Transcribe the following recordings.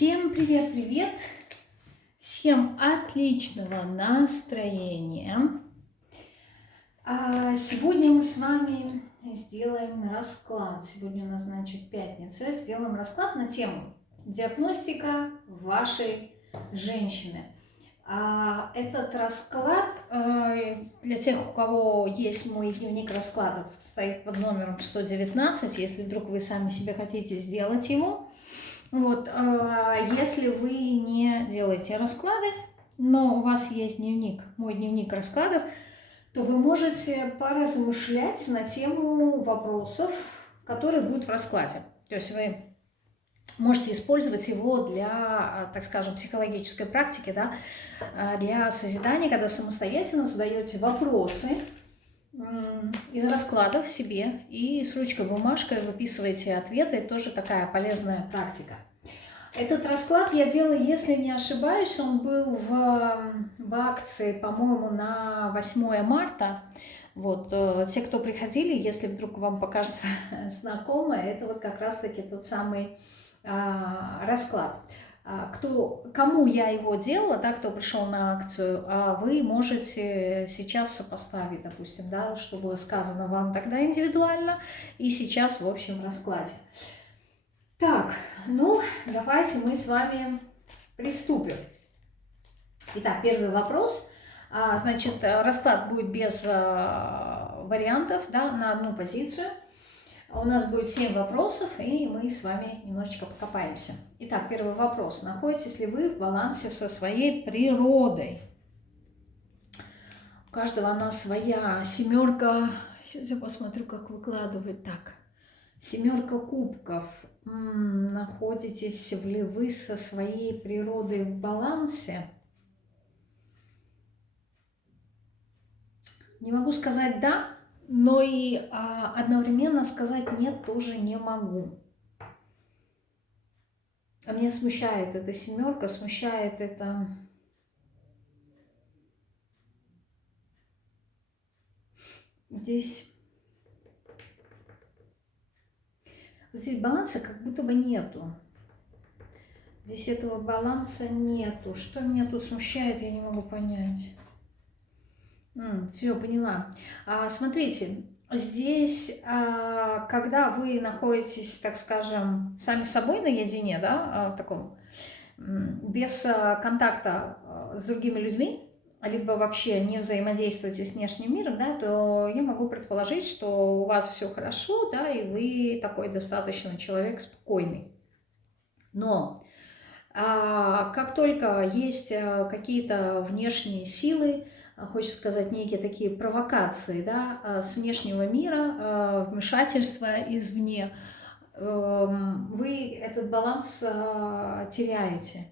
Всем привет-привет! Всем отличного настроения! Сегодня мы с вами сделаем расклад. Сегодня у нас, значит, пятница. Сделаем расклад на тему диагностика вашей женщины. Этот расклад для тех, у кого есть мой дневник раскладов, стоит под номером 119, если вдруг вы сами себе хотите сделать его. Вот, если вы не делаете расклады, но у вас есть дневник, мой дневник раскладов, то вы можете поразмышлять на тему вопросов, которые будут в раскладе. То есть вы можете использовать его для, так скажем, психологической практики, да, для созидания, когда самостоятельно задаете вопросы из раскладов себе и с ручкой бумажкой выписываете ответы. Это тоже такая полезная практика. Этот расклад я делаю, если не ошибаюсь, он был в акции, по-моему, на 8 марта. Вот, те, кто приходили, если вдруг вам покажется знакомо, это вот как раз-таки тот самый расклад. Кому я его делала, да, кто пришел на акцию, вы можете сейчас сопоставить, допустим, да, что было сказано вам тогда индивидуально и сейчас в общем раскладе. Так, ну, давайте мы с вами приступим. Итак, первый вопрос. Значит, расклад будет без вариантов, да, на одну позицию. У нас будет 7 вопросов, и мы с вами немножечко покопаемся. Итак, первый вопрос. Находитесь ли вы в балансе со своей природой? У каждого она своя. Семерка. Сейчас я посмотрю, как выкладывать. Так. Семерка кубков. Находитесь ли вы со своей природой в балансе? Не могу сказать «да», но и одновременно сказать «нет» тоже не могу. А меня смущает эта семерка, смущает это... Здесь баланса как будто бы нету. Здесь этого баланса нету. Что меня тут смущает, я не могу понять. Все, поняла. Смотрите, здесь, когда вы находитесь, так скажем, сами с собой наедине, да, в таком, без контакта с другими людьми, либо вообще не взаимодействуете с внешним миром, да, то я могу предположить, что у вас все хорошо, да, и вы такой достаточно человек спокойный. Но как только есть какие-то внешние силы, хочется сказать, некие такие провокации, да, с внешнего мира, вмешательства извне, вы этот баланс теряете.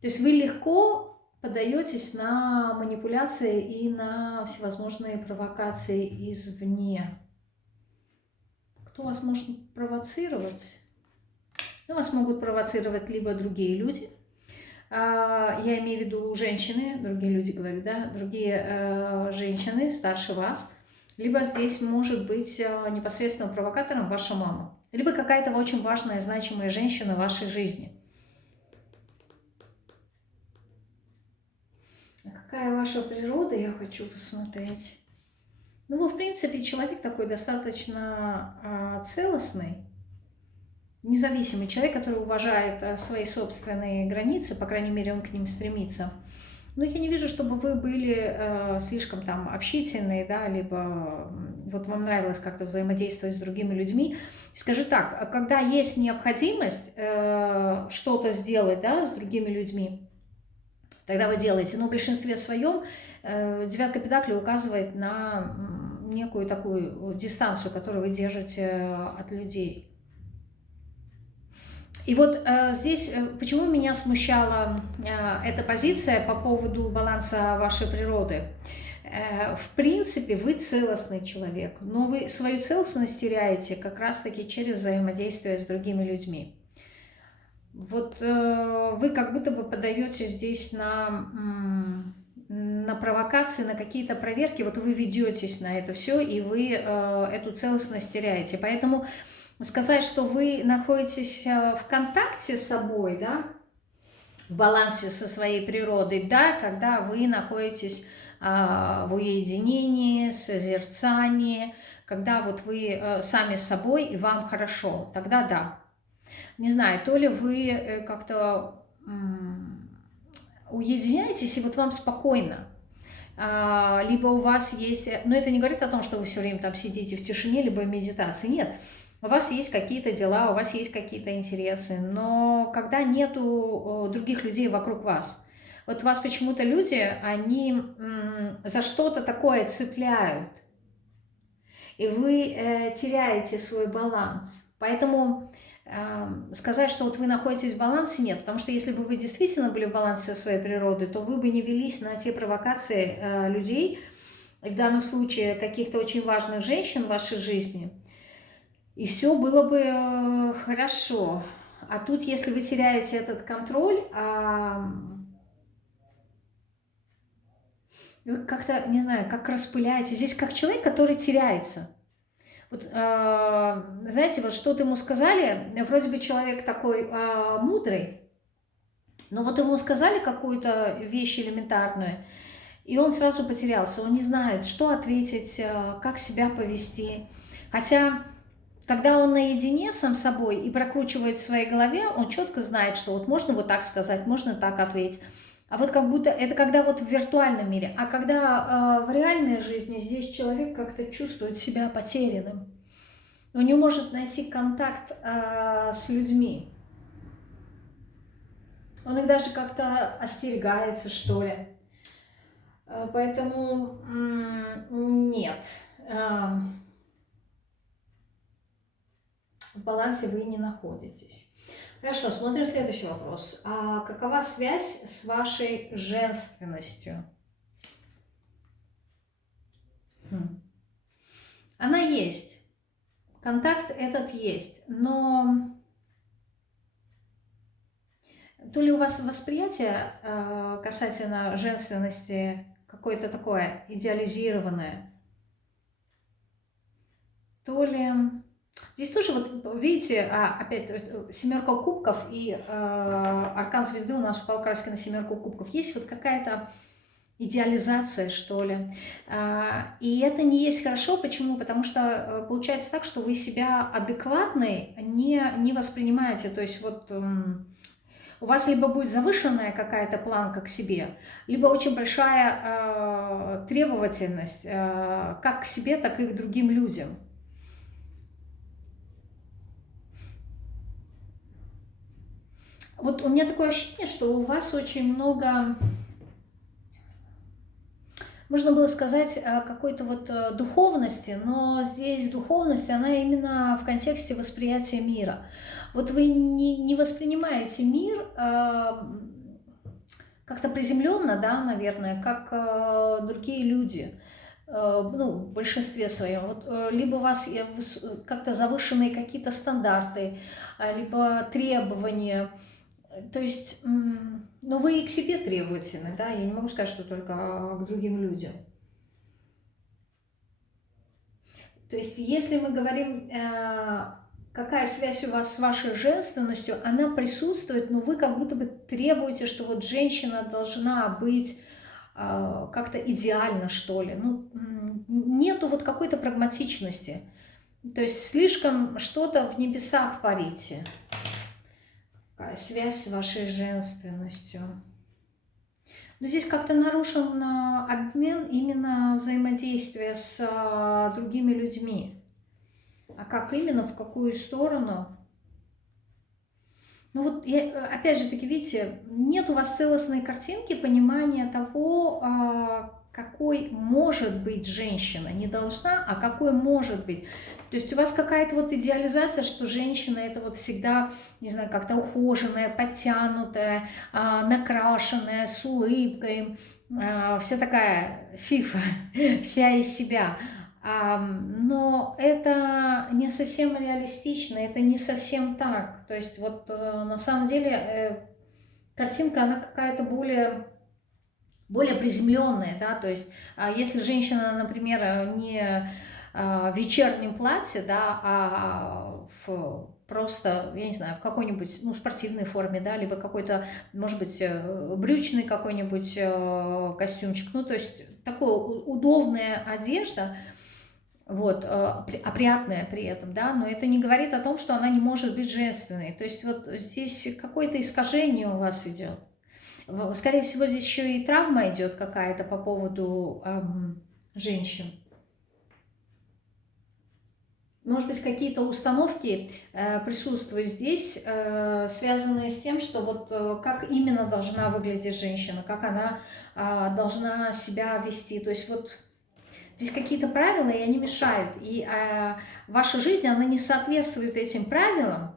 То есть вы легко поддаетесь на манипуляции и на всевозможные провокации извне. Кто вас может провоцировать? Ну, вас могут провоцировать либо другие люди, я имею в виду женщины, другие люди говорю, да, другие женщины старше вас, либо здесь может быть непосредственно провокатором ваша мама, либо какая-то очень важная, значимая женщина в вашей жизни. А какая ваша природа, я хочу посмотреть. Ну, вы, в принципе, человек такой достаточно целостный, независимый человек, который уважает свои собственные границы, по крайней мере, он к ним стремится. Но я не вижу, чтобы вы были слишком там общительные, да, либо вот вам нравилось как-то взаимодействовать с другими людьми. Скажу так, когда есть необходимость что-то сделать, да, с другими людьми, тогда вы делаете. Но в большинстве своем девятка пентаклей указывает на некую такую дистанцию, которую вы держите от людей. И вот здесь, почему меня смущала эта позиция по поводу баланса вашей природы? В принципе, вы целостный человек, но вы свою целостность теряете как раз-таки через взаимодействие с другими людьми. Вот вы как будто бы поддаете здесь на провокации, на какие-то проверки, вот вы ведетесь на это все, и вы эту целостность теряете. Поэтому сказать, что вы находитесь в контакте с собой, да, в балансе со своей природой, да, когда вы находитесь в уединении, созерцании, когда вот вы сами с собой и вам хорошо, тогда да. Не знаю, то ли вы как-то уединяетесь, и вот вам спокойно, либо у вас есть, но это не говорит о том, что вы все время там сидите в тишине, либо в медитации, нет. У вас есть какие-то дела, у вас есть какие-то интересы, но когда нету других людей вокруг вас, вот вас почему-то люди, они за что-то такое цепляют, и вы теряете свой баланс. Поэтому сказать, что вот вы находитесь в балансе, нет, потому что если бы вы действительно были в балансе со своей природой, то вы бы не велись на те провокации людей, и в данном случае каких-то очень важных женщин в вашей жизни, и все было бы хорошо. А тут, если вы теряете этот контроль, вы как-то, не знаю, как распыляете. Здесь как человек, который теряется. Вот, знаете, вот что-то ему сказали, вроде бы человек такой мудрый, но вот ему сказали какую-то вещь элементарную, и он сразу потерялся, он не знает, что ответить, как себя повести. Хотя, когда он наедине сам собой и прокручивает в своей голове, он четко знает, что вот можно вот так сказать, можно так ответить. А вот как будто это когда вот в виртуальном мире, а когда в реальной жизни здесь человек как-то чувствует себя потерянным. Он не может найти контакт с людьми. Он их даже как-то остерегается, что ли. Поэтому нет. В балансе вы не находитесь. Хорошо, смотрим следующий вопрос. Какова связь с вашей женственностью? Она есть. Контакт этот есть. Но то ли у вас восприятие касательно женственности какое-то такое идеализированное, то ли... Здесь тоже, вот видите, опять семерка кубков и аркан звезды у нас упал как раз на семерку кубков. Есть вот какая-то идеализация, что ли. И это не есть хорошо. Почему? Потому что получается так, что вы себя адекватной не воспринимаете. То есть вот у вас либо будет завышенная какая-то планка к себе, либо очень большая требовательность как к себе, так и к другим людям. Вот у меня такое ощущение, что у вас очень много, можно было сказать, какой-то вот духовности, но здесь духовность, она именно в контексте восприятия мира. Вот вы не воспринимаете мир как-то приземленно, да, наверное, как другие люди, ну, в большинстве своем. Вот, либо у вас как-то завышенные какие-то стандарты, либо требования. То есть, ну, вы и к себе требовательны, да, я не могу сказать, что только к другим людям. То есть, если мы говорим, какая связь у вас с вашей женственностью, она присутствует, но вы как будто бы требуете, что вот женщина должна быть как-то идеально, что ли. Ну, нету вот какой-то прагматичности. То есть, слишком что-то в небесах парите. Связь с вашей женственностью. Но здесь как-то нарушен обмен, именно взаимодействие с другими людьми. А как именно, в какую сторону? Ну вот, опять же таки, видите, нет у вас целостной картинки, понимания того, какой может быть женщина. Не должна, а какой может быть. То есть у вас какая-то вот идеализация, что женщина это вот всегда, не знаю, как-то ухоженная, подтянутая, накрашенная, с улыбкой, вся такая фифа, вся из себя. Но это не совсем реалистично, это не совсем так. То есть вот на самом деле картинка, она какая-то более приземленная, да, то есть если женщина, например, не вечернем платье, да, а просто, я не знаю, в какой-нибудь, ну, спортивной форме, да, либо какой-то, может быть, брючный какой-нибудь костюмчик, ну, то есть такая удобная одежда, вот, опрятная при этом, да, но это не говорит о том, что она не может быть женственной, то есть вот здесь какое-то искажение у вас идет. Скорее всего, здесь еще и травма идет какая-то по поводу женщин. Может быть, какие-то установки присутствуют здесь, связанные с тем, что вот как именно должна выглядеть женщина, как она должна себя вести. То есть вот здесь какие-то правила, и они мешают. И ваша жизнь, она не соответствует этим правилам.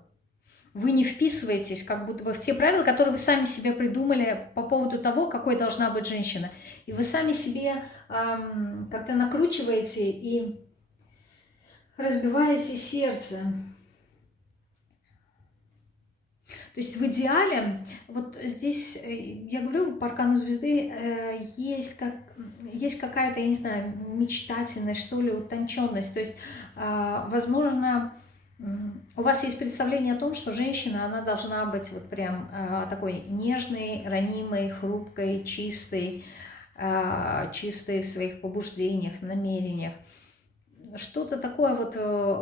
Вы не вписываетесь как будто бы в те правила, которые вы сами себе придумали по поводу того, какой должна быть женщина. И вы сами себе как-то накручиваете и разбиваете сердце. То есть в идеале, вот здесь, я говорю, по аркану звезды есть какая-то, я не знаю, мечтательность, что ли, утонченность. То есть, возможно, у вас есть представление о том, что женщина, она должна быть вот прям такой нежной, ранимой, хрупкой, чистой в своих побуждениях, намерениях. Что-то такое вот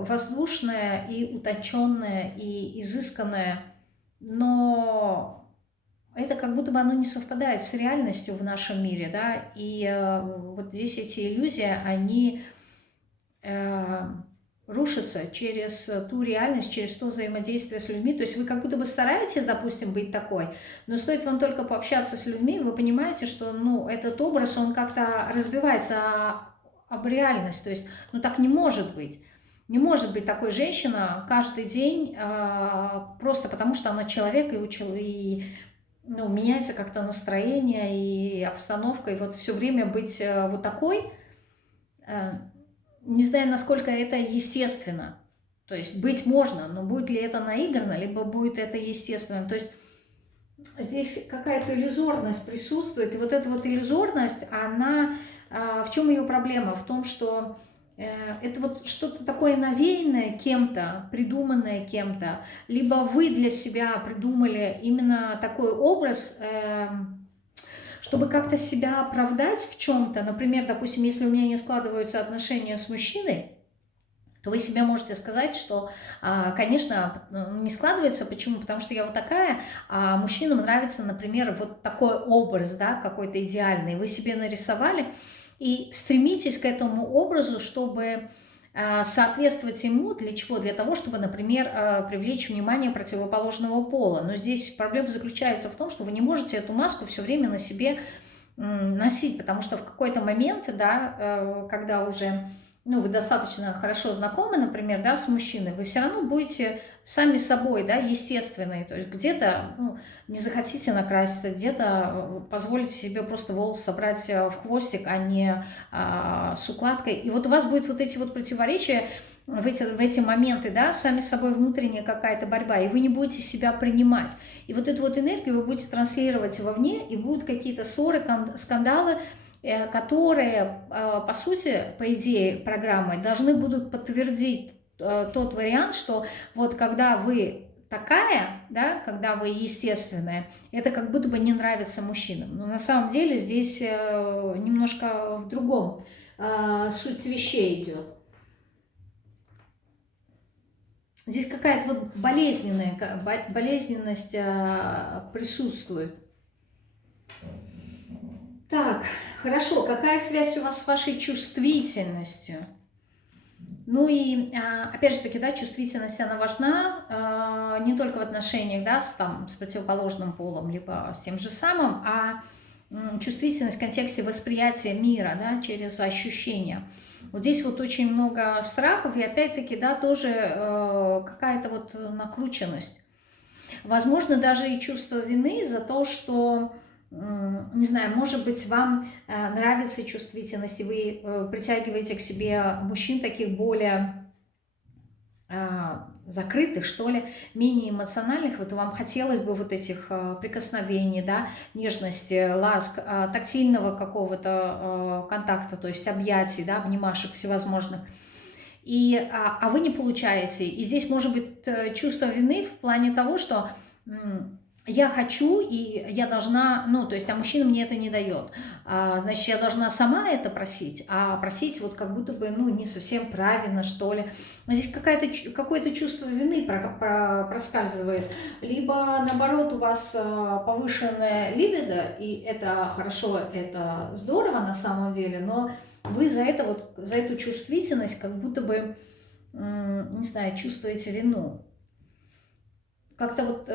воздушное и утонченное, и изысканное, но это как будто бы оно не совпадает с реальностью в нашем мире, да, и вот здесь эти иллюзии, они рушатся через ту реальность, через то взаимодействие с людьми, то есть вы как будто бы стараетесь, допустим, быть такой, но стоит вам только пообщаться с людьми, вы понимаете, что, ну, этот образ, он как-то разбивается об реальность, то есть, ну, так не может быть. Не может быть такой женщина каждый день просто потому, что она человек и ну, меняется как-то настроение и обстановка, и вот все время быть вот такой, не знаю, насколько это естественно. То есть быть можно, но будет ли это наигранно, либо будет это естественно. То есть здесь какая-то иллюзорность присутствует, и вот эта вот иллюзорность, она, в чем ее проблема? В том, что это вот что-то такое навеянное кем-то, придуманное кем-то, либо вы для себя придумали именно такой образ, чтобы как-то себя оправдать в чем-то. Например, допустим, если у меня не складываются отношения с мужчиной, то вы себе можете сказать, что, конечно, не складывается. Почему? Потому что я вот такая, а мужчинам нравится, например, вот такой образ, да, какой-то идеальный. Вы себе нарисовали и стремитесь к этому образу, чтобы соответствовать ему. Для чего? Для того, чтобы, например, привлечь внимание противоположного пола. Но здесь проблема заключается в том, что вы не можете эту маску все время на себе носить, потому что в какой-то момент, да, когда уже, ну, вы достаточно хорошо знакомы, например, да, с мужчиной, вы все равно будете сами собой, да, естественные. То есть где-то, ну, не захотите накраситься, где-то позволите себе просто волосы собрать в хвостик, а не с укладкой. И вот у вас будет вот эти вот противоречия в эти моменты, да, сами с собой внутренняя какая-то борьба, и вы не будете себя принимать. И вот эту вот энергию вы будете транслировать вовне, и будут какие-то ссоры, скандалы, которые, по сути, по идее программы, должны будут подтвердить тот вариант, что вот когда вы такая, да, когда вы естественная, это как будто бы не нравится мужчинам. Но на самом деле здесь немножко в другом суть вещей идет. Здесь какая-то вот болезненность присутствует. Так, хорошо, какая связь у вас с вашей чувствительностью? Ну и, опять же таки, да, чувствительность, она важна не только в отношениях, да, с противоположным полом, либо с тем же самым, а чувствительность в контексте восприятия мира, да, через ощущения. Вот здесь вот очень много страхов, и опять-таки, да, тоже какая-то вот накрученность. Возможно, даже и чувство вины за то, что, не знаю, может быть, вам нравится чувствительность, и вы притягиваете к себе мужчин таких более закрытых, что ли, менее эмоциональных, вот вам хотелось бы вот этих прикосновений, да, нежности, ласк, тактильного какого-то контакта, то есть объятий, да, обнимашек всевозможных. а вы не получаете. И здесь может быть чувство вины в плане того, что я хочу, и я должна, ну, то есть, а мужчина мне это не дает. Значит, я должна сама это просить, а просить вот как будто бы, ну, не совсем правильно, что ли. Но здесь какое-то чувство вины проскальзывает. Либо, наоборот, у вас повышенная либидо, и это хорошо, это здорово на самом деле, но вы за эту чувствительность как будто бы, не знаю, чувствуете вину. Как-то вот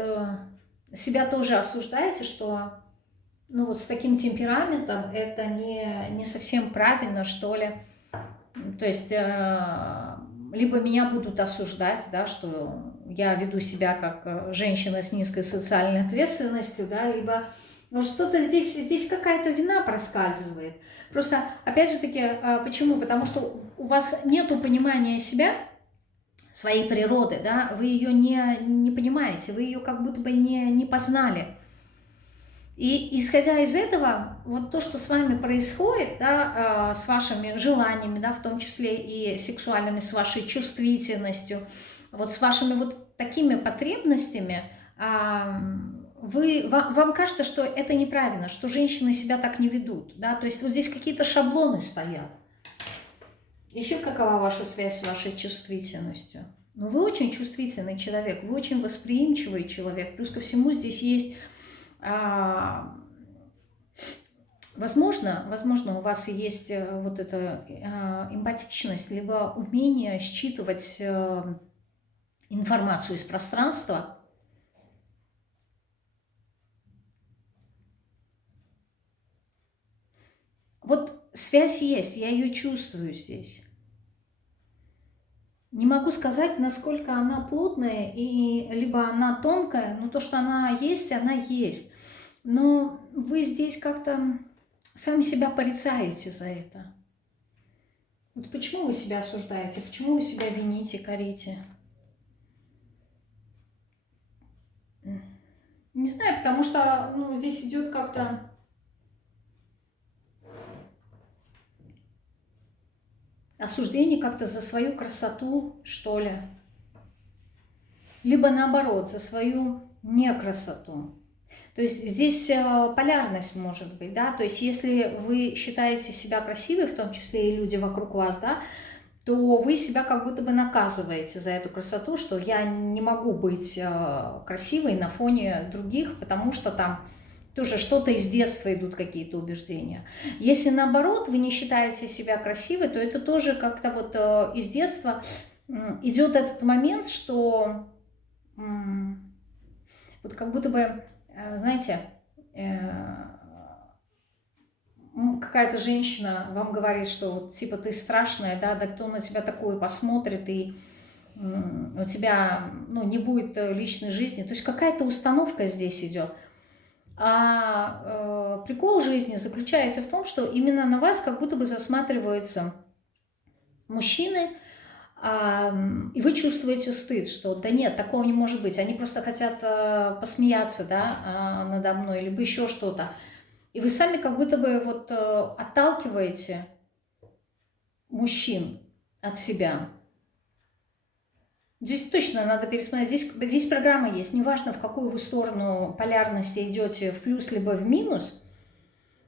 себя тоже осуждаете, что, ну, вот с таким темпераментом это не совсем правильно, что ли. То есть либо меня будут осуждать, да, что я веду себя как женщина с низкой социальной ответственностью, да, либо что-то здесь какая-то вина проскальзывает. Просто, опять же таки, почему? Потому что у вас нету понимания себя, своей природы, да, вы ее не понимаете, вы ее как будто бы не познали. И исходя из этого, вот то, что с вами происходит, да, с вашими желаниями, да, в том числе и сексуальными, с вашей чувствительностью, вот с вашими вот такими потребностями, вам кажется, что это неправильно, что женщины себя так не ведут, да, то есть вот здесь какие-то шаблоны стоят. Еще какова ваша связь с вашей чувствительностью? Ну, вы очень чувствительный человек, вы очень восприимчивый человек. Плюс ко всему здесь есть, возможно, у вас есть вот эта эмпатичность, либо умение считывать информацию из пространства. Вот связь есть, я ее чувствую здесь. Не могу сказать, насколько она плотная, либо она тонкая, но то, что она есть, она есть. Но вы здесь как-то сами себя порицаете за это. Вот почему вы себя осуждаете, почему вы себя вините, корите? Не знаю, потому что, ну, здесь идет как-то... осуждение как-то за свою красоту, что ли. Либо наоборот, за свою некрасоту. То есть здесь полярность может быть, да, то есть если вы считаете себя красивой, в том числе и люди вокруг вас, да, то вы себя как будто бы наказываете за эту красоту, что я не могу быть красивой на фоне других, потому что там тоже что-то из детства идут какие-то убеждения. Если наоборот вы не считаете себя красивой, то это тоже как-то вот из детства идет этот момент, что вот как будто бы, знаете, какая-то женщина вам говорит, что вот типа ты страшная, да кто на тебя такое посмотрит, и у тебя, ну, не будет личной жизни. То есть какая-то установка здесь идет. А прикол жизни заключается в том, что именно на вас как будто бы засматриваются мужчины, и вы чувствуете стыд, что да нет, такого не может быть, они просто хотят посмеяться, да, надо мной, либо еще что-то. И вы сами как будто бы вот отталкиваете мужчин от себя. Здесь точно надо пересмотреть. Здесь программа есть. Неважно, в какую вы сторону полярности идете, в плюс либо в минус.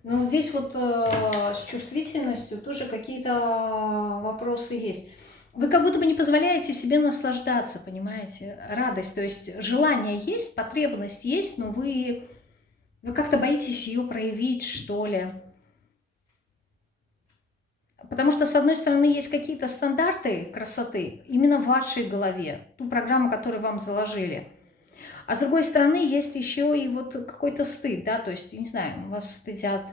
Но здесь вот с чувствительностью тоже какие-то вопросы есть. Вы как будто бы не позволяете себе наслаждаться, понимаете? Радость, то есть желание есть, потребность есть, но вы как-то боитесь ее проявить, что ли. Потому что, с одной стороны, есть какие-то стандарты красоты именно в вашей голове, ту программу, которую вам заложили. А с другой стороны, есть еще и вот какой-то стыд, да, то есть, не знаю, вас стыдят.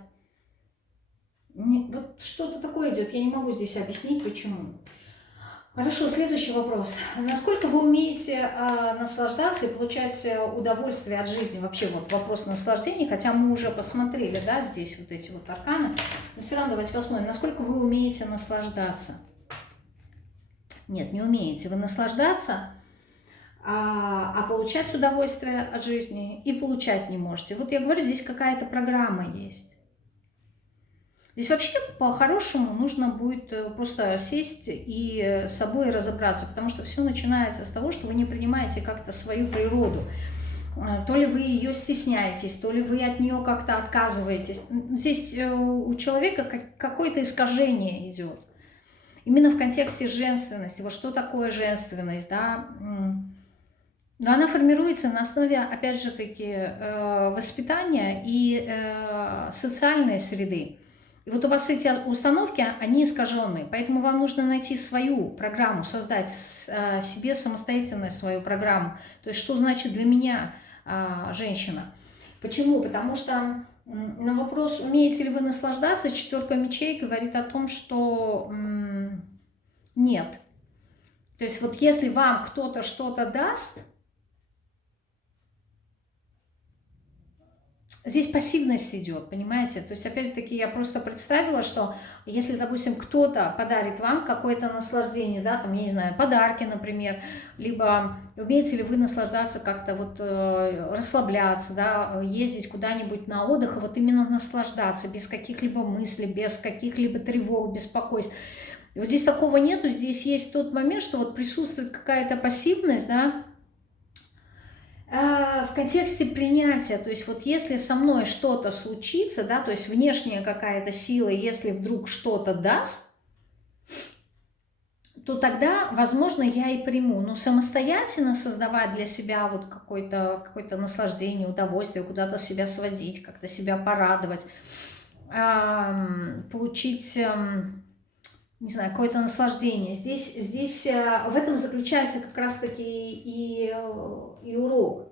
Вот что-то такое идет, я не могу здесь объяснить, почему. Хорошо, следующий вопрос. Насколько вы умеете наслаждаться и получать удовольствие от жизни? Вообще вот вопрос наслаждения, хотя мы уже посмотрели, да, здесь вот эти вот арканы. Но все равно давайте посмотрим, насколько вы умеете наслаждаться. Нет, не умеете. Вы наслаждаться, а получать удовольствие от жизни и получать не можете. Вот я говорю, здесь какая-то программа есть. Здесь вообще по-хорошему нужно будет просто сесть и с собой разобраться, потому что все начинается с того, что вы не принимаете как-то свою природу. То ли вы ее стесняетесь, то ли вы от нее как-то отказываетесь. Здесь у человека какое-то искажение идет. Именно в контексте женственности. Вот что такое женственность, да? Но она формируется на основе, опять же таки, воспитания и социальной среды. И вот у вас эти установки, они искаженные, поэтому вам нужно найти свою программу, создать себе самостоятельно свою программу. То есть, что значит для меня женщина? Почему? Потому что на вопрос, умеете ли вы наслаждаться, 4 мечей говорит о том, что нет. То есть, вот если вам кто-то что-то даст, здесь пассивность идет, понимаете? То есть, опять-таки, я просто представила, что если, допустим, кто-то подарит вам какое-то наслаждение, да, там, я не знаю, подарки, например, либо умеете ли вы наслаждаться как-то вот, расслабляться, да, ездить куда-нибудь на отдых, и вот именно наслаждаться, без каких-либо мыслей, без каких-либо тревог, беспокойств. И вот здесь такого нету, здесь есть тот момент, что вот присутствует какая-то пассивность, да, в контексте принятия, то есть вот если со мной что-то случится, да, то есть внешняя какая-то сила, если вдруг что-то даст, то тогда, возможно, я и приму. Но самостоятельно создавать для себя вот какое-то наслаждение, удовольствие, куда-то себя сводить, как-то себя порадовать, получить, не знаю, какое-то наслаждение. Здесь в этом заключается как раз-таки и урок.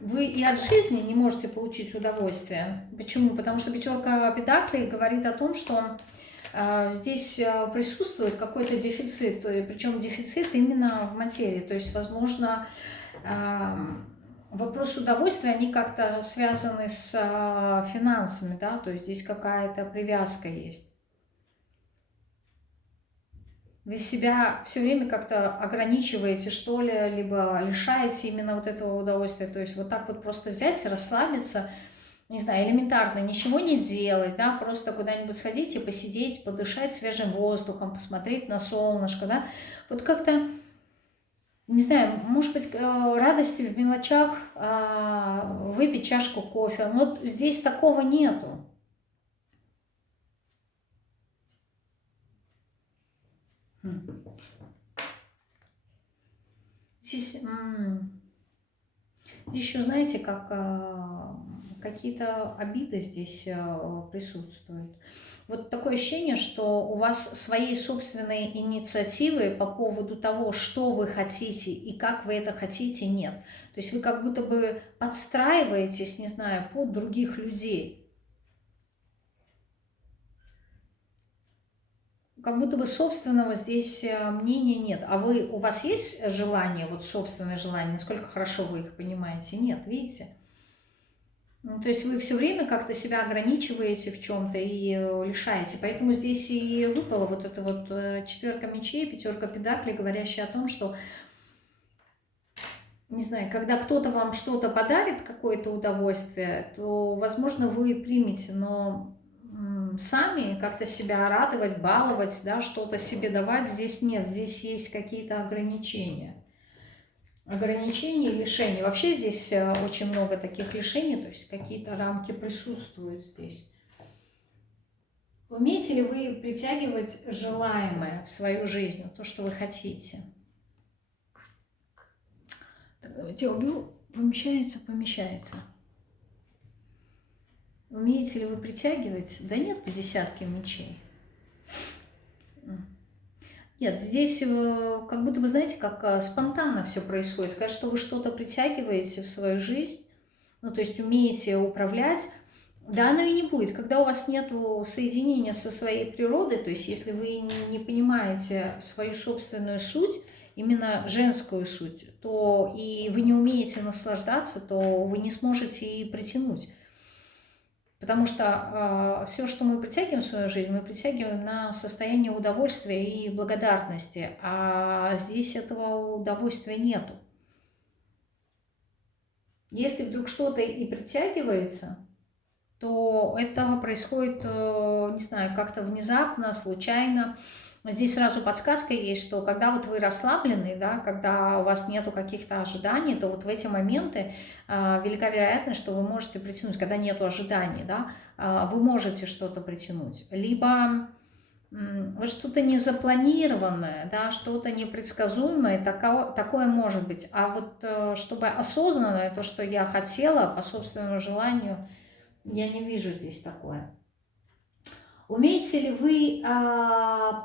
Вы и от жизни не можете получить удовольствие. Почему? Потому что 5 педаклей говорит о том, что здесь присутствует какой-то дефицит, причем дефицит именно в материи. То есть, возможно, вопрос удовольствия, они как-то связаны с финансами, да, то есть здесь какая-то привязка есть. Вы себя все время как-то ограничиваете, что ли, либо лишаете именно вот этого удовольствия. То есть вот так вот просто взять, расслабиться, не знаю, элементарно ничего не делать, да, просто куда-нибудь сходить и посидеть, подышать свежим воздухом, посмотреть на солнышко, да. Вот как-то, не знаю, может быть, радости в мелочах, выпить чашку кофе. Вот здесь такого нету. Здесь еще, знаете, как какие-то обиды здесь присутствуют. Вот такое ощущение, что у вас своей собственной инициативы по поводу того, что вы хотите и как вы это хотите, нет. То есть вы как будто бы подстраиваетесь, не знаю, под других людей. Как будто бы собственного здесь мнения нет. А у вас есть желание, вот собственное желание, насколько хорошо вы их понимаете? Нет, видите? Ну, то есть вы все время как-то себя ограничиваете в чем-то и лишаете. Поэтому здесь и выпала вот эта вот 4 мечей, 5 педаклей, говорящая о том, что, не знаю, когда кто-то вам что-то подарит, какое-то удовольствие, то, возможно, вы примете, но сами как-то себя радовать, баловать, да, что-то себе давать здесь нет. Здесь есть какие-то ограничения. Ограничений и лишений. Вообще здесь очень много таких лишений, то есть какие-то рамки присутствуют здесь. Умеете ли вы притягивать желаемое в свою жизнь, то, что вы хотите? Так, давайте я уберу. Помещается, помещается. Умеете ли вы притягивать? Да нет, по 10 мечей. Нет, здесь как будто бы, знаете, как спонтанно все происходит. Сказать, что вы что-то притягиваете в свою жизнь, ну, то есть умеете управлять, да, оно и не будет. Когда у вас нет соединения со своей природой, то есть если вы не понимаете свою собственную суть, именно женскую суть, то и вы не умеете наслаждаться, то вы не сможете и притянуть. Потому что все, что мы притягиваем в свою жизнь, мы притягиваем на состояние удовольствия и благодарности. А здесь этого удовольствия нету. Если вдруг что-то и притягивается, то это происходит, не знаю, как-то внезапно, случайно. Здесь сразу подсказка есть, что когда вот вы расслаблены, да, когда у вас нету каких-то ожиданий, то вот в эти моменты велика вероятность, что вы можете притянуть, когда нету ожиданий, да, вы можете что-то притянуть. Либо вот что-то незапланированное, да, что-то непредсказуемое, такое может быть. А вот чтобы осознанное, то, что я хотела по собственному желанию, я не вижу здесь такое. Умеете ли вы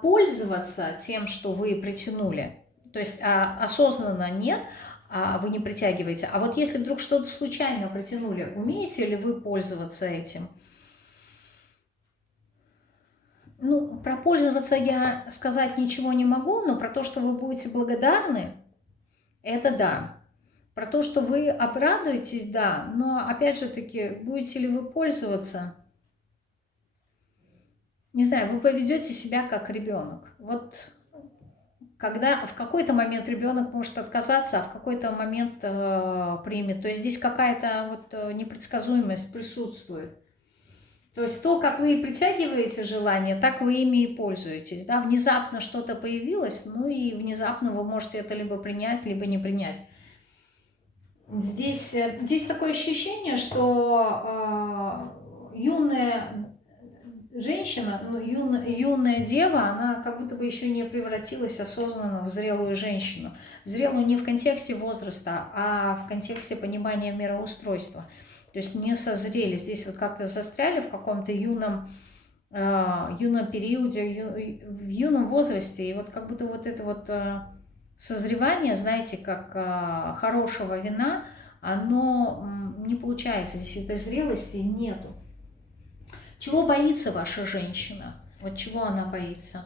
пользоваться тем, что вы притянули? То есть осознанно нет, вы не притягиваете. А вот если вдруг что-то случайно притянули, умеете ли вы пользоваться этим? Ну, про пользоваться я сказать ничего не могу, но про то, что вы будете благодарны, это да. Про то, что вы обрадуетесь, да. Но опять же таки, будете ли вы пользоваться? Не знаю, вы поведете себя как ребенок. Вот когда в какой-то момент ребенок может отказаться, а в какой-то момент примет. То есть здесь какая-то вот непредсказуемость присутствует. То есть то, как вы притягиваете желание, так вы ими и пользуетесь. Да? Внезапно что-то появилось, ну и внезапно вы можете это либо принять, либо не принять. Здесь такое ощущение, что юная женщина, ну, юная дева, она как будто бы еще не превратилась осознанно в зрелую женщину. В зрелую не в контексте возраста, а в контексте понимания мироустройства. То есть не созрели, здесь вот как-то застряли в каком-то юном периоде, в юном возрасте. И вот как будто вот это вот созревание, знаете, как хорошего вина, оно не получается. Здесь этой зрелости нету. Чего боится ваша женщина? Вот чего она боится?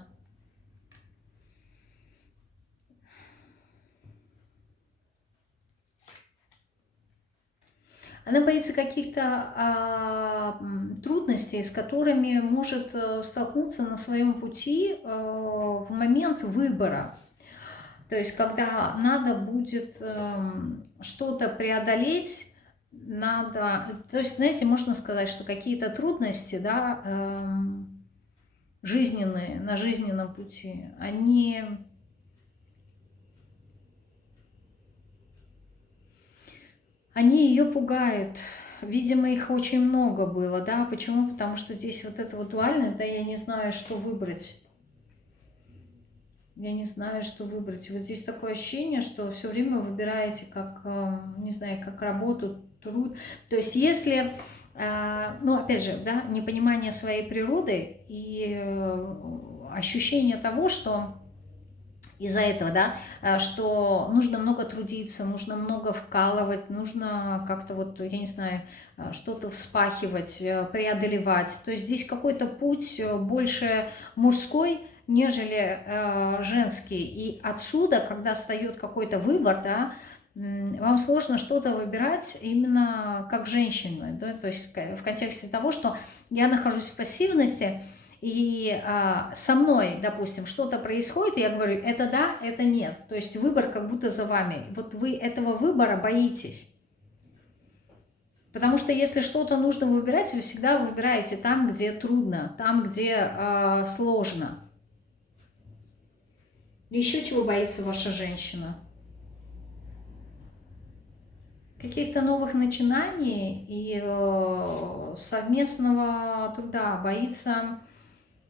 Она боится каких-то трудностей, с которыми может столкнуться на своем пути в момент выбора. То есть, когда надо будет что-то преодолеть, надо... То есть, знаете, можно сказать, что какие-то трудности, да, жизненные, на жизненном пути, они ее пугают. Видимо, их очень много было, да, почему? Потому что здесь вот эта вот дуальность, да, я не знаю, что выбрать. Я не знаю, что выбрать. Вот здесь такое ощущение, что все время выбираете как, не знаю, как работу, труд. То есть если, ну, опять же, да, непонимание своей природы и ощущение того, что из-за этого, да, что нужно много трудиться, нужно много вкалывать, нужно как-то вот, я не знаю, что-то вспахивать, преодолевать. То есть здесь какой-то путь больше мужской, нежели женский. И отсюда, когда встает какой-то выбор, да, вам сложно что-то выбирать именно как женщина, да, то есть в контексте того, что я нахожусь в пассивности, и со мной, допустим, что-то происходит, и я говорю, это да, это нет. То есть выбор как будто за вами. Вот вы этого выбора боитесь. Потому что если что-то нужно выбирать, вы всегда выбираете там, где трудно, там, где сложно. Еще чего боится ваша женщина? Каких-то новых начинаний и совместного труда, боится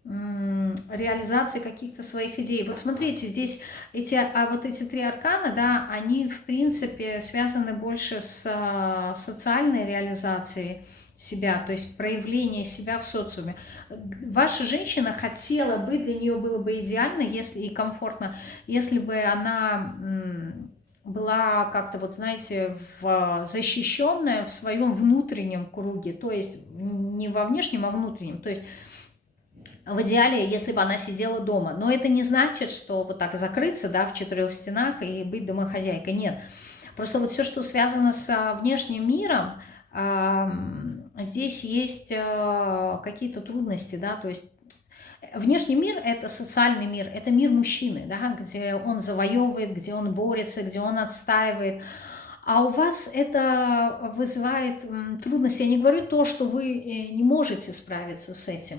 реализации каких-то своих идей. Вот смотрите, здесь вот эти три аркана, да, они в принципе связаны больше с социальной реализацией себя, то есть проявление себя в социуме. Ваша женщина хотела бы, для нее было бы идеально, если и комфортно, если бы она была как-то, вот знаете, защищенная в своем внутреннем круге, то есть не во внешнем, а внутреннем, то есть в идеале, если бы она сидела дома. Но это не значит, что вот так закрыться, да, в четырех стенах и быть домохозяйкой. Нет. Просто вот все, что связано с внешним миром, здесь есть какие-то трудности, да, то есть внешний мир – это социальный мир, это мир мужчины, да, где он завоевывает, где он борется, где он отстаивает. а у вас это вызывает трудности. Я не говорю то, что вы не можете справиться с этим,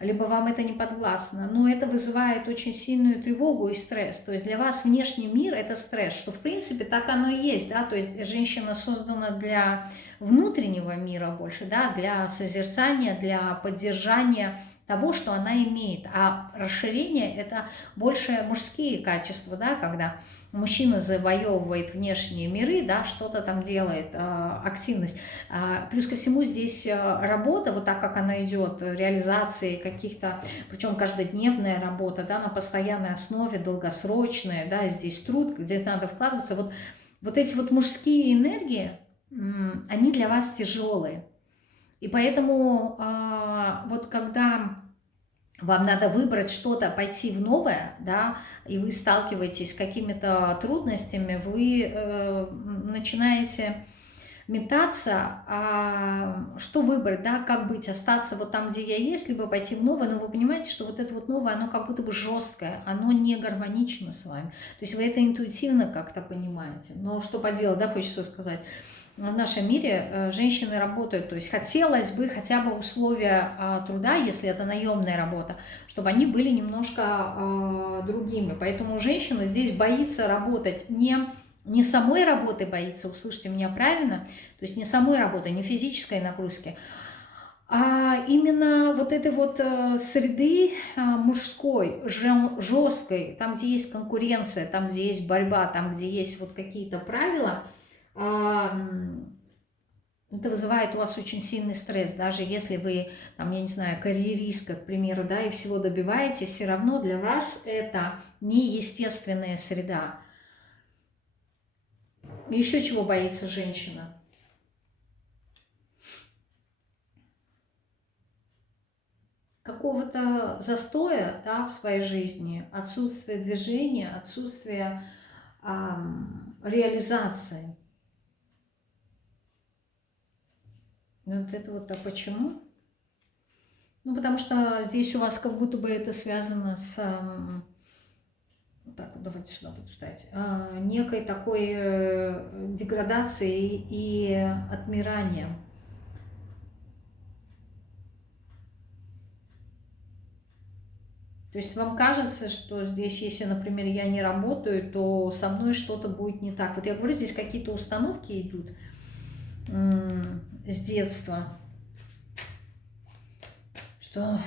либо вам это не подвластно, но это вызывает очень сильную тревогу и стресс. То есть для вас внешний мир – это стресс, что в принципе так оно и есть, да, то есть женщина создана для внутреннего мира больше, да, для созерцания, для поддержания того, что она имеет, а расширение – это больше мужские качества, да, когда мужчина завоевывает внешние миры, да, что-то там делает, активность. Плюс ко всему здесь работа, вот так как она идет, реализации каких-то, причем каждодневная работа, да, на постоянной основе, долгосрочная, да, здесь труд, где надо вкладываться. Вот эти вот мужские энергии, они для вас тяжелые. И поэтому вот когда вам надо выбрать что-то, пойти в новое, да, и вы сталкиваетесь с какими-то трудностями, вы начинаете метаться, что выбрать, да, как быть, остаться вот там, где я есть, либо пойти в новое, но вы понимаете, что вот это вот новое, оно как будто бы жесткое, оно не гармонично с вами, то есть вы это интуитивно как-то понимаете, но что поделать, да, хочется сказать. В нашем мире женщины работают, то есть хотелось бы хотя бы условия труда, если это наемная работа, чтобы они были немножко другими. Поэтому женщина здесь боится работать не самой работы боится, услышьте меня правильно, то есть не самой работы, не физической нагрузки, а именно вот этой вот среды мужской, жесткой, там, где есть конкуренция, там, где есть борьба, там, где есть вот какие-то правила, это вызывает у вас очень сильный стресс. Даже если вы, там, я не знаю, карьеристка, к примеру, да, и всего добиваетесь, все равно для вас это неестественная среда. Еще чего боится женщина? Какого-то застоя, да, в своей жизни, отсутствие движения, отсутствие реализации. Вот это вот, а почему? Ну, потому что здесь у вас как будто бы это связано с... Так, давайте сюда буду ставить. Некой такой деградацией и отмиранием. То есть вам кажется, что здесь, если, например, я не работаю, то со мной что-то будет не так. Вот я говорю, здесь какие-то установки идут с детства, что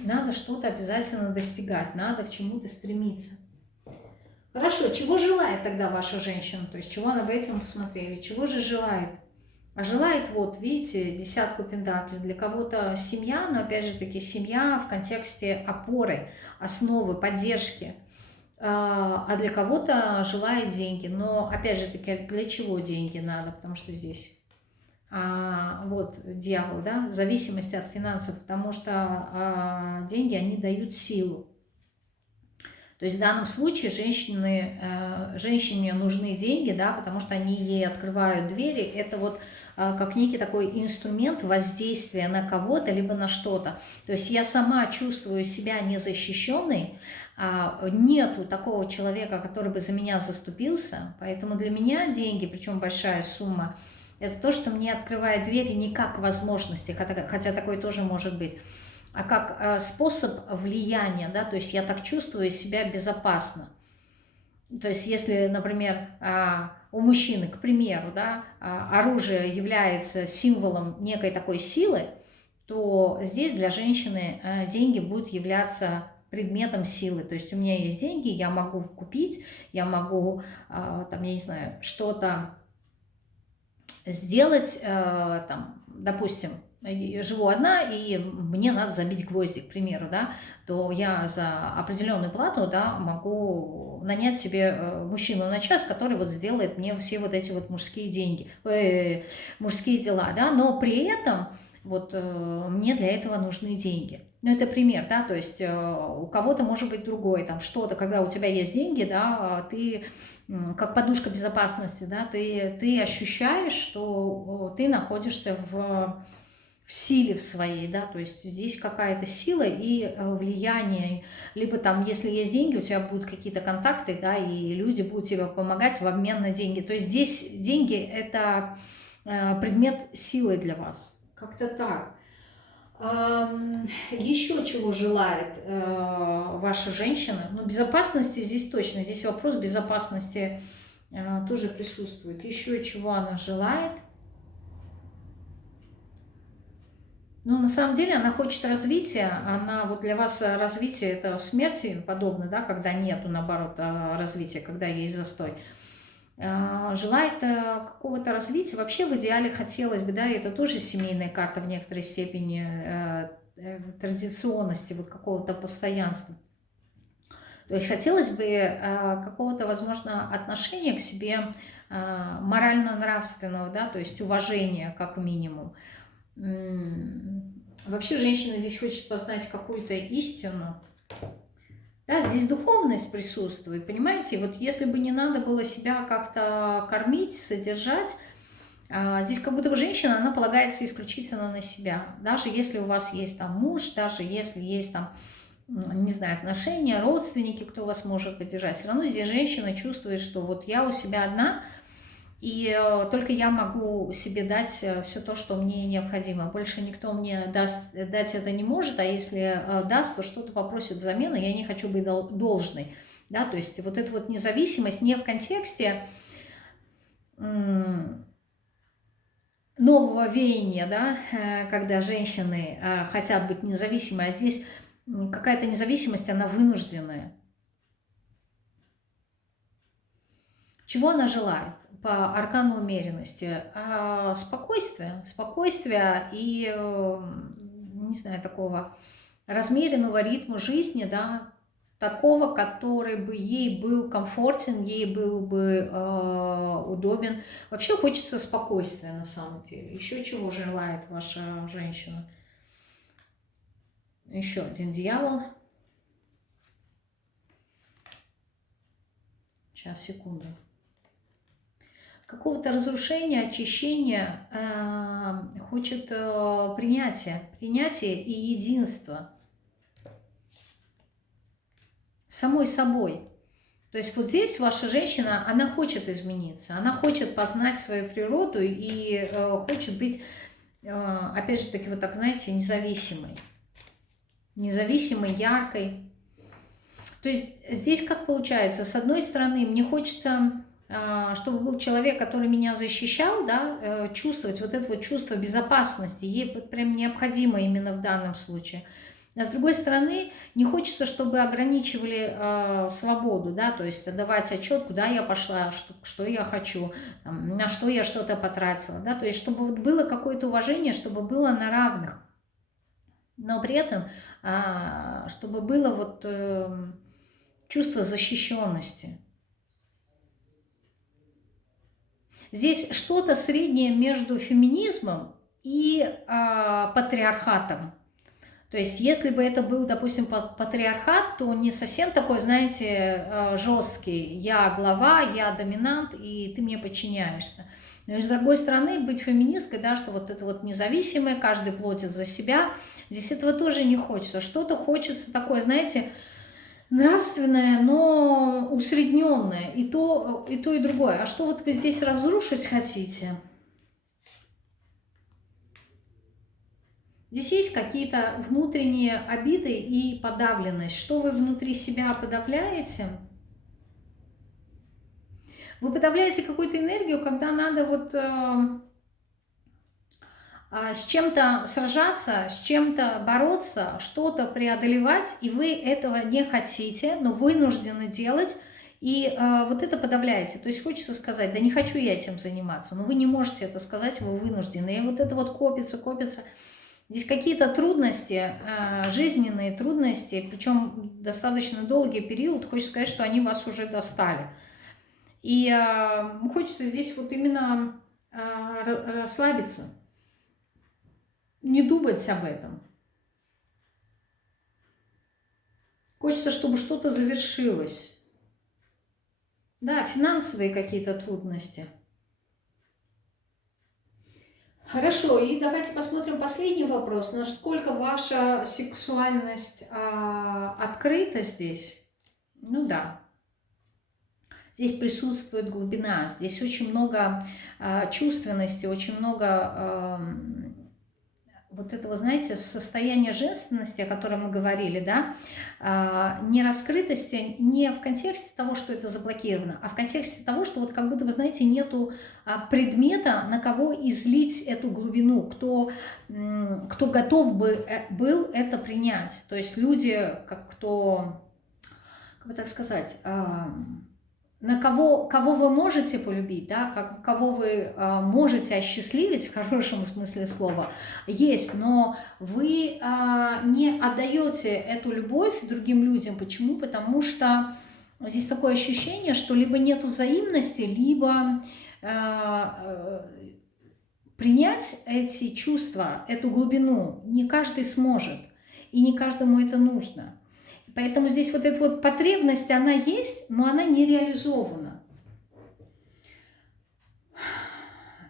надо что-то обязательно достигать, надо к чему-то стремиться. Хорошо, чего желает тогда ваша женщина? То есть чего она в этом посмотрели? Чего же желает? А желает, вот, видите, десятку пентаклей. Для кого-то семья, но опять же таки семья в контексте опоры, основы, поддержки. А для кого-то желает деньги. Но опять же таки, для чего деньги надо? Потому что здесь вот дьявол, да, в зависимости от финансов, потому что деньги, они дают силу. То есть в данном случае женщине нужны деньги, да, потому что они ей открывают двери. Это вот как некий такой инструмент воздействия на кого-то, либо на что-то. То есть я сама чувствую себя незащищенной, нету такого человека, который бы за меня заступился, поэтому для меня деньги, причем большая сумма, это то, что мне открывает двери не как возможности, хотя такое тоже может быть, а как способ влияния, да, то есть я так чувствую себя безопасно. То есть если, например, у мужчины, к примеру, да, оружие является символом некой такой силы, то здесь для женщины деньги будут являться предметом силы. То есть у меня есть деньги, я могу купить, я могу, там, я не знаю, что-то сделать, там, допустим, живу одна, и мне надо забить гвозди, к примеру, да, то я за определенную плату, да, могу нанять себе мужчину на час, который вот сделает мне все вот эти вот мужские деньги, мужские дела, да, но при этом вот мне для этого нужны деньги. Ну, это пример, да, то есть у кого-то может быть другой, там что-то, когда у тебя есть деньги, да, ты как подушка безопасности, да, ты ощущаешь, что ты находишься в в силе в своей, да, то есть здесь какая-то сила и влияние, либо там, если есть деньги, у тебя будут какие-то контакты, да, и люди будут тебе помогать в обмен на деньги. То есть здесь деньги – это предмет силы для вас. Как-то так. Еще чего желает ваша женщина? Ну, безопасности здесь точно, здесь вопрос безопасности тоже присутствует. Еще чего она желает? Ну, на самом деле она хочет развития, она вот для вас развитие это смерти подобно, да, когда нету, наоборот, развития, когда есть застой. Желает какого-то развития. Вообще в идеале хотелось бы, да, это тоже семейная карта в некоторой степени традиционности, вот какого-то постоянства. То есть хотелось бы какого-то, возможно, отношения к себе морально-нравственного, да, то есть уважения как минимум. Вообще женщина здесь хочет познать какую-то истину. Да, здесь духовность присутствует, понимаете? Вот если бы не надо было себя как-то кормить, содержать, здесь как будто бы женщина, она полагается исключительно на себя. Даже если у вас есть там муж, даже если есть там, не знаю, отношения, родственники, кто вас может поддержать, все равно здесь женщина чувствует, что вот я у себя одна, и только я могу себе дать все то, что мне необходимо. Больше никто мне дать это не может, а если даст, то что-то попросит взамен, и я не хочу быть должной. Да? То есть вот эта вот независимость не в контексте нового веяния, да? Когда женщины хотят быть независимой, а здесь какая-то независимость, она вынужденная. Чего она желает? По аркану умеренности, спокойствия и, не знаю, такого размеренного ритма жизни, да, такого, который бы ей был комфортен, ей был бы удобен. Вообще хочется спокойствия на самом деле. Еще чего желает ваша женщина? Еще один дьявол. Сейчас, секунду. Какого-то разрушения, очищения, хочет принятия и единства самой собой. То есть вот здесь ваша женщина, она хочет измениться, она хочет познать свою природу и хочет быть, опять же таки, вот так, знаете, независимой, яркой. То есть здесь как получается, с одной стороны, мне хочется, чтобы был человек, который меня защищал, да, чувствовать вот это вот чувство безопасности, ей прям необходимо именно в данном случае. А с другой стороны, не хочется, чтобы ограничивали свободу, да, то есть давать отчет, куда я пошла, что я хочу, там, на что я что-то потратила, да, то есть чтобы вот было какое-то уважение, чтобы было на равных, но при этом, чтобы было вот чувство защищенности. Здесь что-то среднее между феминизмом и патриархатом. То есть, если бы это был, допустим, патриархат, то не совсем такой, знаете, жесткий. Я глава, я доминант, и ты мне подчиняешься. Но и с другой стороны, быть феминисткой, да, что вот это вот независимое, каждый платит за себя, здесь этого тоже не хочется. Что-то хочется такое, знаете, нравственное, но усредненное. И то, и другое. А что вот вы здесь разрушить хотите? Здесь есть какие-то внутренние обиды и подавленность. Что вы внутри себя подавляете? Вы подавляете какую-то энергию, когда надо вот с чем-то сражаться, с чем-то бороться, что-то преодолевать, и вы этого не хотите, но вынуждены делать, и вот это подавляете. То есть хочется сказать, да не хочу я этим заниматься, но вы не можете это сказать, вы вынуждены. И вот это вот копится. Здесь какие-то трудности, жизненные трудности, причем достаточно долгий период, хочется сказать, что они вас уже достали. И хочется здесь вот именно расслабиться, не думать об этом. Хочется, чтобы что-то завершилось. Да, финансовые какие-то трудности. Хорошо, и давайте посмотрим последний вопрос. Насколько ваша сексуальность открыта здесь? Ну да, здесь присутствует глубина, здесь очень много чувственности, очень много вот этого, знаете, состояния женственности, о котором мы говорили, да, не раскрытости, не в контексте того, что это заблокировано, а в контексте того, что вот как будто, вы знаете, нету предмета, на кого излить эту глубину, кто готов был это принять. То есть люди, как бы так сказать, на кого вы можете полюбить, да, кого вы можете осчастливить, в хорошем смысле слова, есть, но вы не отдаете эту любовь другим людям. Почему? Потому что здесь такое ощущение, что либо нет взаимности, либо принять эти чувства, эту глубину не каждый сможет, и не каждому это нужно. Поэтому здесь вот эта вот потребность, она есть, но она не реализована.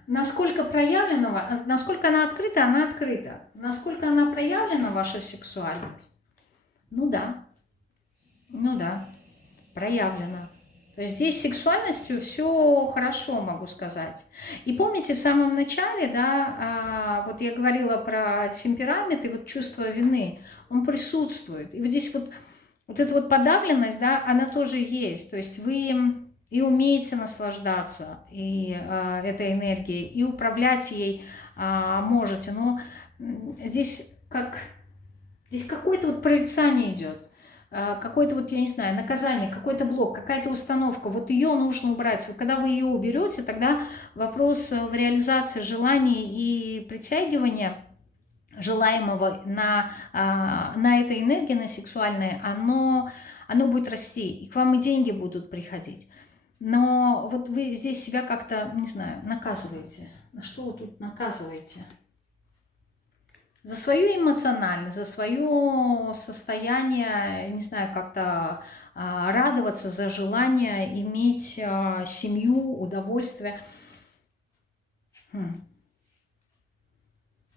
Насколько проявлена, насколько она открыта, она открыта. Насколько она проявлена, ваша сексуальность? Ну да, проявлена. То есть здесь с сексуальностью все хорошо, могу сказать. И помните, в самом начале, да, вот я говорила про темперамент и вот чувство вины, он присутствует. И вот здесь вот эта вот подавленность, да, она тоже есть. То есть вы и умеете наслаждаться этой энергией, и управлять ей можете. Но здесь какое-то вот прорицание идет, какое-то вот, я не знаю, наказание, какой-то блок, какая-то установка. Вот ее нужно убрать. Вот когда вы ее уберете, тогда вопрос в реализации желаний и притягивания желаемого на этой энергии, на сексуальной, оно будет расти, и к вам и деньги будут приходить. Но вот вы здесь себя как-то, не знаю, наказываете. На что вы тут наказываете? За свою эмоциональность, за свое состояние, не знаю, как-то радоваться, за желание иметь семью, удовольствие.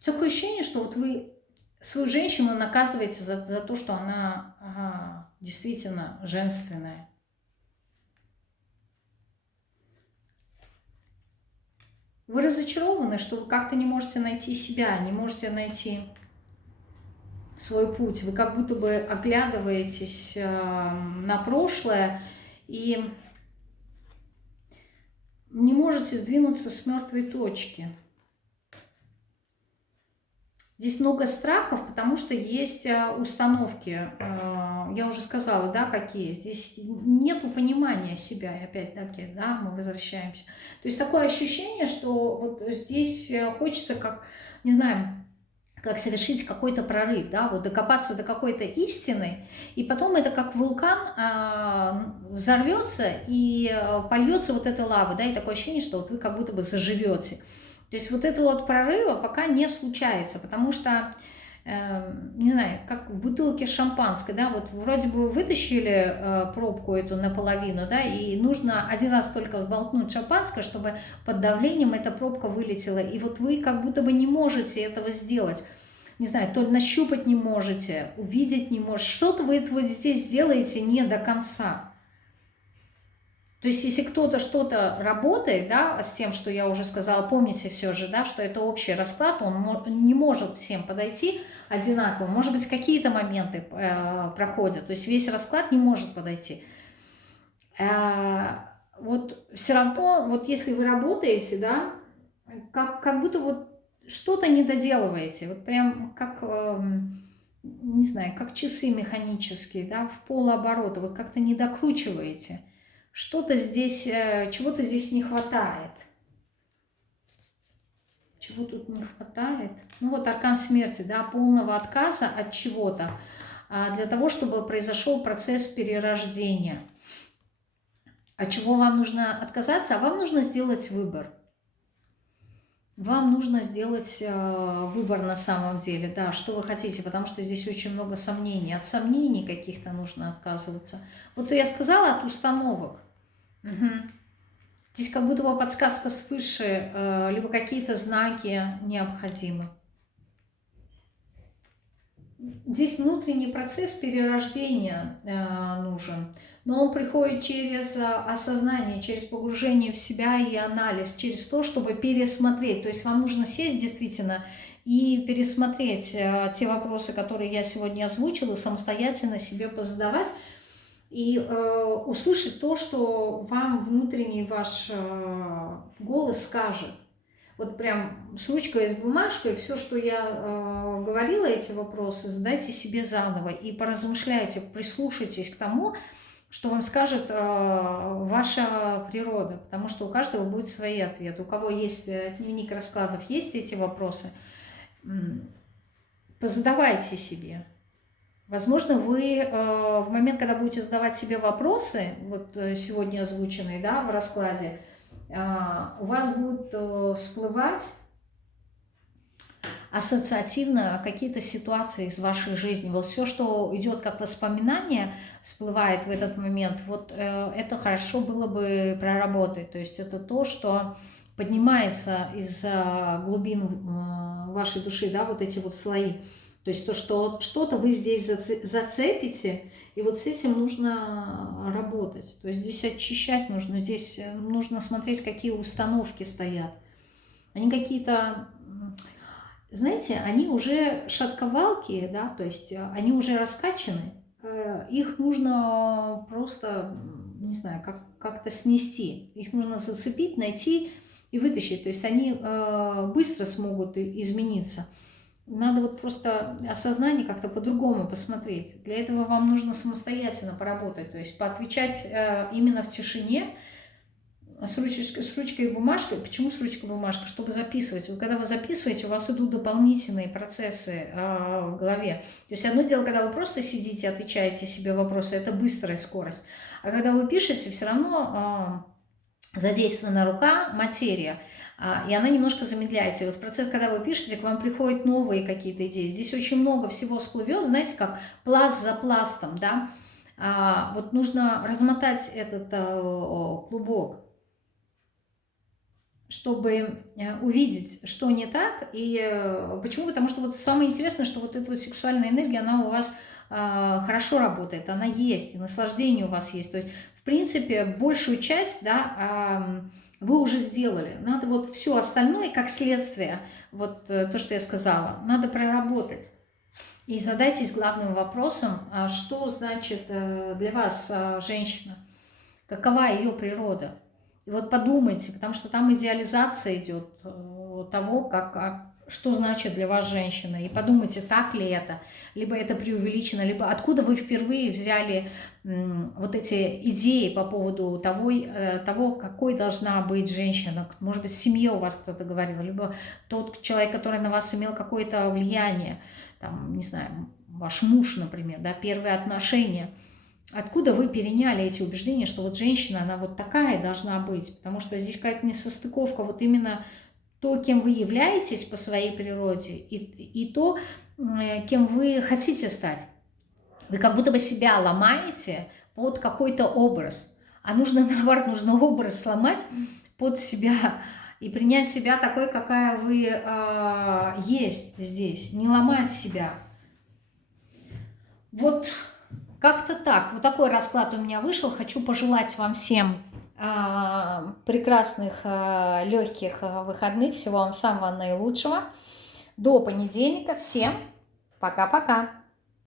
Такое ощущение, что вот вы свою женщину наказываете за то, что она действительно женственная. Вы разочарованы, что вы как-то не можете найти себя, не можете найти свой путь. Вы как будто бы оглядываетесь на прошлое и не можете сдвинуться с мертвой точки. Здесь много страхов, потому что есть установки. Я уже сказала, да, какие. Здесь нету понимания себя. И опять-таки, да, мы возвращаемся. То есть такое ощущение, что вот здесь хочется, как, не знаю, как совершить какой-то прорыв, да, вот докопаться до какой-то истины, и потом это как вулкан взорвется и польется вот эта лава, да, и такое ощущение, что вот вы как будто бы заживете. То есть вот этого вот прорыва пока не случается, потому что, не знаю, как в бутылке шампанской, да, вот вроде бы вытащили пробку эту наполовину, да, и нужно один раз только сболтнуть шампанское, чтобы под давлением эта пробка вылетела, и вот вы как будто бы не можете этого сделать. Не знаю, то ли нащупать не можете, увидеть не можете, что-то вы вот здесь делаете не до конца. То есть, если кто-то что-то работает, да, с тем, что я уже сказала, помните все же, да, что это общий расклад, он не может всем подойти одинаково. Может быть, какие-то моменты проходят, то есть весь расклад не может подойти. Вот все равно, вот если вы работаете, да, как будто вот что-то не доделываете, вот прям как, не знаю, как часы механические, да, в полоборота, вот как-то не докручиваете. Что-то здесь, чего-то здесь не хватает. Чего тут не хватает? Ну вот аркан смерти, да, полного отказа от чего-то, для того, чтобы произошел процесс перерождения. От чего вам нужно отказаться? А вам нужно сделать выбор. Вам нужно сделать выбор на самом деле, да, что вы хотите, потому что здесь очень много сомнений. От сомнений каких-то нужно отказываться. Вот я сказала, от установок. Угу. Здесь как будто бы подсказка свыше, либо какие-то знаки необходимы. Здесь внутренний процесс перерождения нужен, но он приходит через осознание, через погружение в себя и анализ, через то, чтобы пересмотреть. То есть вам нужно сесть действительно и пересмотреть те вопросы, которые я сегодня озвучила, самостоятельно себе позадавать и услышать то, что вам внутренний ваш голос скажет. Вот прям с ручкой и с бумажкой все, что я говорила, эти вопросы, задайте себе заново и поразмышляйте, прислушайтесь к тому, что вам скажет ваша природа, потому что у каждого будет свои ответы. У кого есть дневник раскладов, есть эти вопросы, позадавайте себе. Возможно, вы в момент, когда будете задавать себе вопросы, вот сегодня озвученные, да, в раскладе, у вас будут всплывать ассоциативно какие-то ситуации из вашей жизни. Вот все, что идет как воспоминание, всплывает в этот момент, вот это хорошо было бы проработать. То есть это то, что поднимается из глубин вашей души, да, вот эти вот слои. То есть то, что что-то вы здесь зацепите, и вот с этим нужно работать. То есть здесь очищать нужно, здесь нужно смотреть, какие установки стоят. Они какие-то, знаете, они уже шатковалки, да, то есть они уже раскачаны. Их нужно просто, не знаю, как-то снести. Их нужно зацепить, найти и вытащить. То есть они быстро смогут измениться. Надо вот просто осознание как-то по-другому посмотреть. Для этого вам нужно самостоятельно поработать, то есть поотвечать именно в тишине с ручкой и бумажкой. Почему с ручкой и бумажкой? Чтобы записывать. Вот когда вы записываете, у вас идут дополнительные процессы в голове. То есть одно дело, когда вы просто сидите, отвечаете себе вопросы, это быстрая скорость. А когда вы пишете, все равно задействована рука, материя. И она немножко замедляется. И вот процесс, когда вы пишете, к вам приходят новые какие-то идеи. Здесь очень много всего всплывет, знаете, как пласт за пластом, да. Вот нужно размотать этот клубок, чтобы увидеть, что не так. И почему? Потому что вот самое интересное, что вот эта вот сексуальная энергия, она у вас хорошо работает, она есть, и наслаждение у вас есть. То есть, в принципе, большую часть, да, вы уже сделали. Надо вот все остальное, как следствие, вот то, что я сказала, надо проработать. И задайтесь главным вопросом, что значит для вас женщина, какова ее природа. И вот подумайте, потому что там идеализация идет того, что значит для вас женщина. И подумайте, так ли это, либо это преувеличено, либо откуда вы впервые взяли вот эти идеи по поводу того, какой должна быть женщина. Может быть, в семье у вас кто-то говорил, либо тот человек, который на вас имел какое-то влияние, там, не знаю, ваш муж, например, да, первые отношения. Откуда вы переняли эти убеждения, что вот женщина, она вот такая должна быть? Потому что здесь какая-то несостыковка, вот именно то, кем вы являетесь по своей природе, и то, кем вы хотите стать. Вы как будто бы себя ломаете под какой-то образ. А нужно, наоборот, нужно образ сломать под себя и принять себя такой, какая вы есть здесь. Не ломать себя. Вот как-то так. Вот такой расклад у меня вышел. Хочу пожелать вам всем прекрасных, легких выходных. Всего вам самого наилучшего. До понедельника. Всем пока-пока.